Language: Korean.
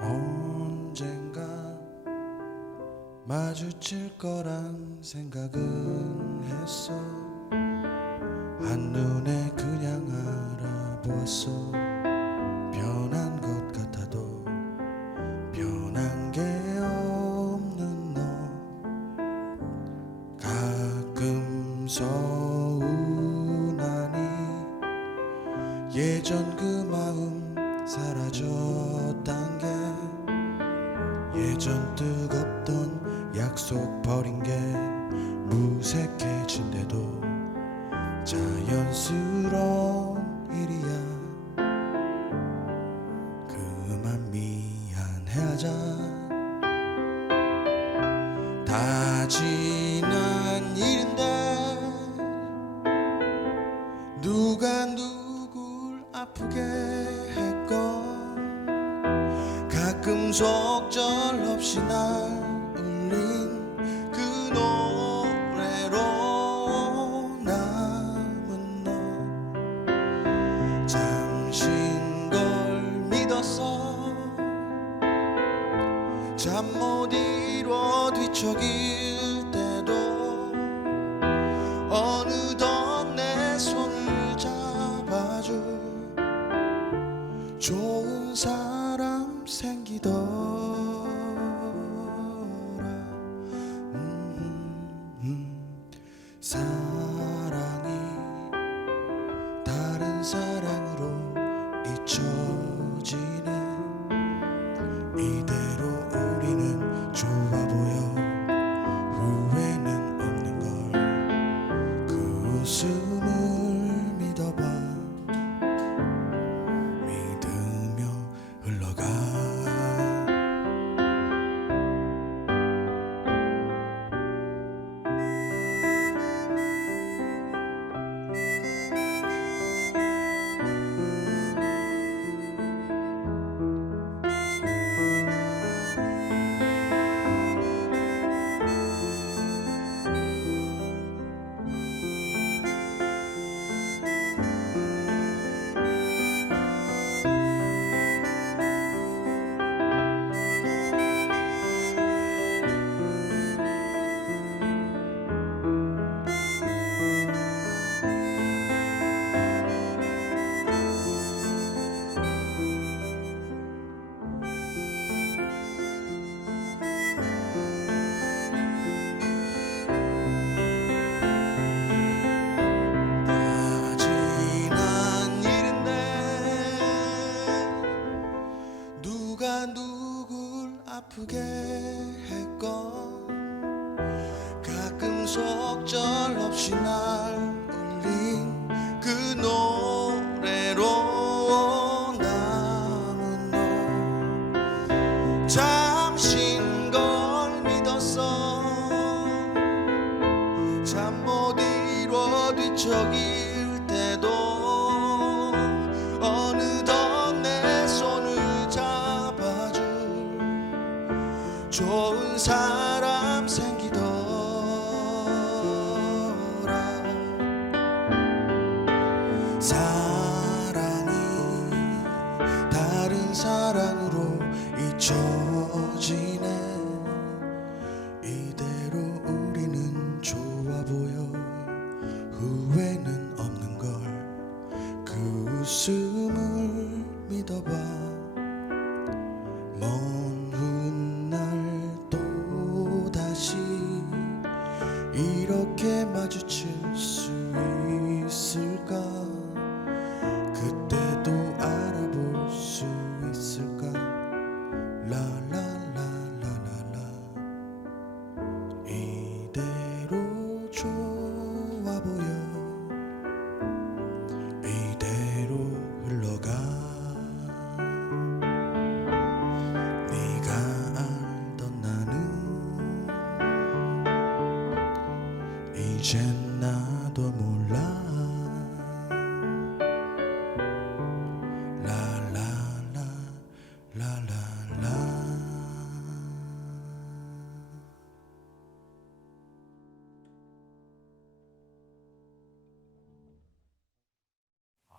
언젠가 마주칠 거란 생각은 했어. 한눈에 그냥 알아보았어. 서운하니 예전 그 마음 사라졌단 게 예전 뜨겁던 약속 버린 게 무색해진데도 자연스러운 일이야. 그만 미안해하자. 다지 금속절 없이 날 울린 생기더라. 음, 음, 음, 사랑이 다른 사랑으로 누굴 아프게 했건 가끔 속절없이 나 믿어봐. 먼 훗날 또 다시 이렇게 마주칠 수 있을까? 着那朵木兰。